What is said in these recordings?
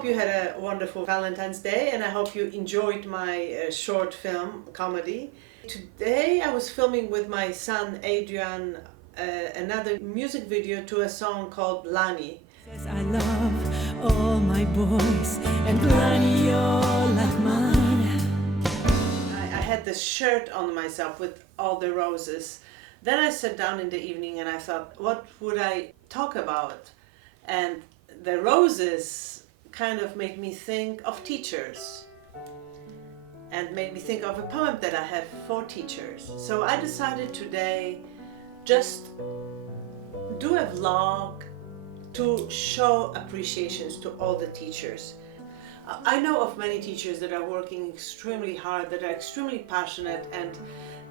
hope you had a wonderful Valentine's Day, and I hope you enjoyed my short film comedy. Today I was filming with my son Adrian another music video to a song called Lani. Says I love all my boys, and Lani, you're like mine. I had this shirt on myself with all the roses. Then I sat down in the evening and I thought, what would I talk about? And the roses kind of made me think of teachers and made me think of a poem that I have for teachers. So I decided today just do a vlog to show appreciations to all the teachers. I know of many teachers that are working extremely hard, that are extremely passionate, and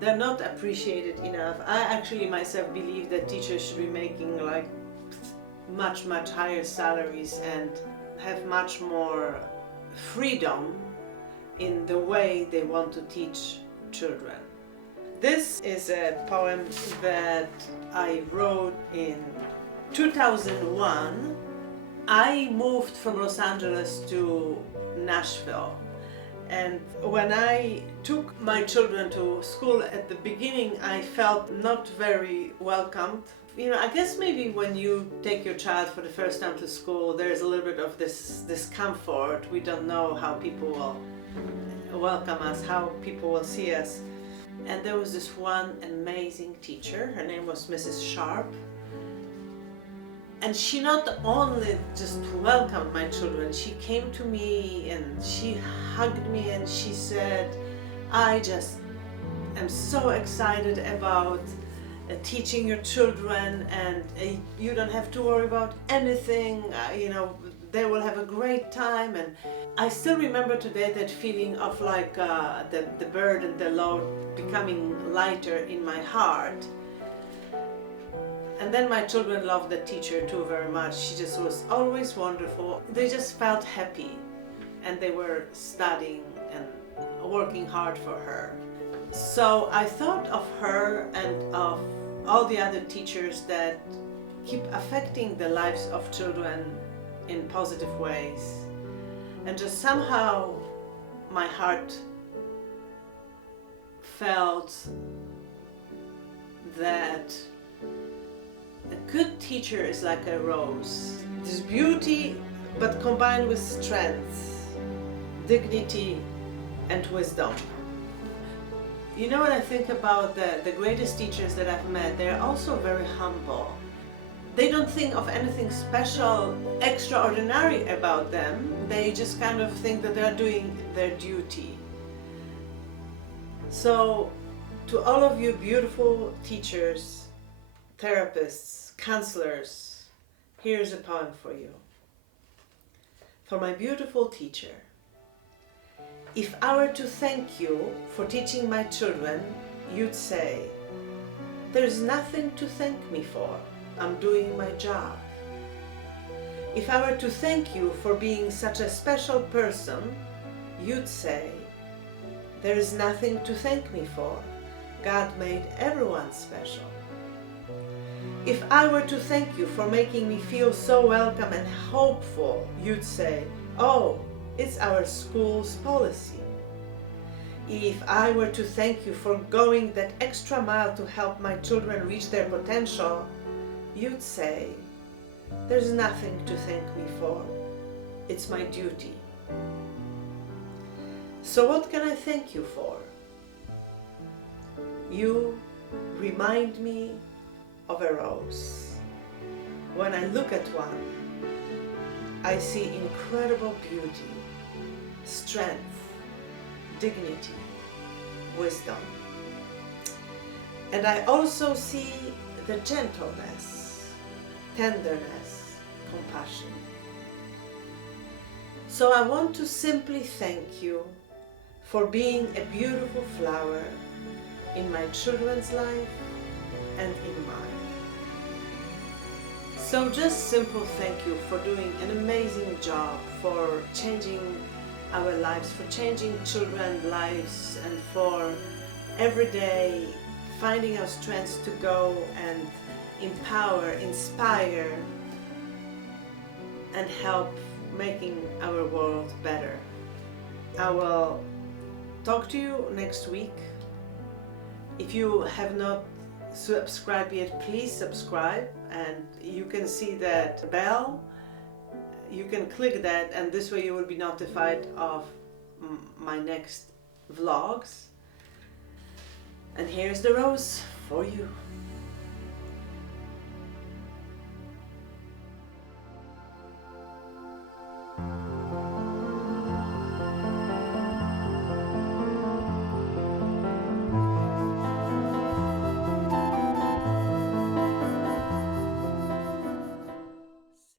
they're not appreciated enough. I actually myself believe that teachers should be making like much higher salaries and have much more freedom in the way they want to teach children. This is a poem that I wrote in 2001. I moved from Los Angeles to Nashville, and when I took my children to school at the beginning, I felt not very welcomed. You know, I guess maybe when you take your child for the first time to school, there's a little bit of this discomfort. We don't know how people will welcome us, how people will see us. And there was this one amazing teacher. Her name was Mrs. Sharp. And she not only just welcomed my children, she came to me and she hugged me and she said, I just am so excited about teaching your children, and you don't have to worry about anything, you know, they will have a great time. And I still remember today that feeling of like the burden, the load becoming lighter in my heart. And then my children loved the teacher too very much. She just was always wonderful. They just felt happy and they were studying and working hard for her. So I thought of her and of all the other teachers that keep affecting the lives of children in positive ways. And just somehow my heart felt that a good teacher is like a rose. There's beauty, but combined with strength, dignity, and wisdom. You know, when I think about the greatest teachers that I've met, they're also very humble. They don't think of anything special, extraordinary about them. They just kind of think that they're doing their duty. So, to all of you beautiful teachers, therapists, counselors, here's a poem for you. For my beautiful teacher. If I were to thank you for teaching my children, you'd say, there's nothing to thank me for, I'm doing my job. If I were to thank you for being such a special person, you'd say, there is nothing to thank me for, God made everyone special. If I were to thank you for making me feel so welcome and hopeful, you'd say, oh, it's our school's policy. If I were to thank you for going that extra mile to help my children reach their potential, you'd say, there's nothing to thank me for. It's my duty. So what can I thank you for? You remind me of a rose. When I look at one, I see incredible beauty, strength, dignity, wisdom. And I also see the gentleness, tenderness, compassion. So I want to simply thank you for being a beautiful flower in my children's life and in mine. So just simple thank you for doing an amazing job, for changing our lives, for changing children's lives, and for every day finding our strengths to go and empower, inspire, and help making our world better. I will talk to you next week. If you have not subscribed yet, please subscribe, and you can see that bell. You can click that, and this way you will be notified of my next vlogs. And here's the rose for you.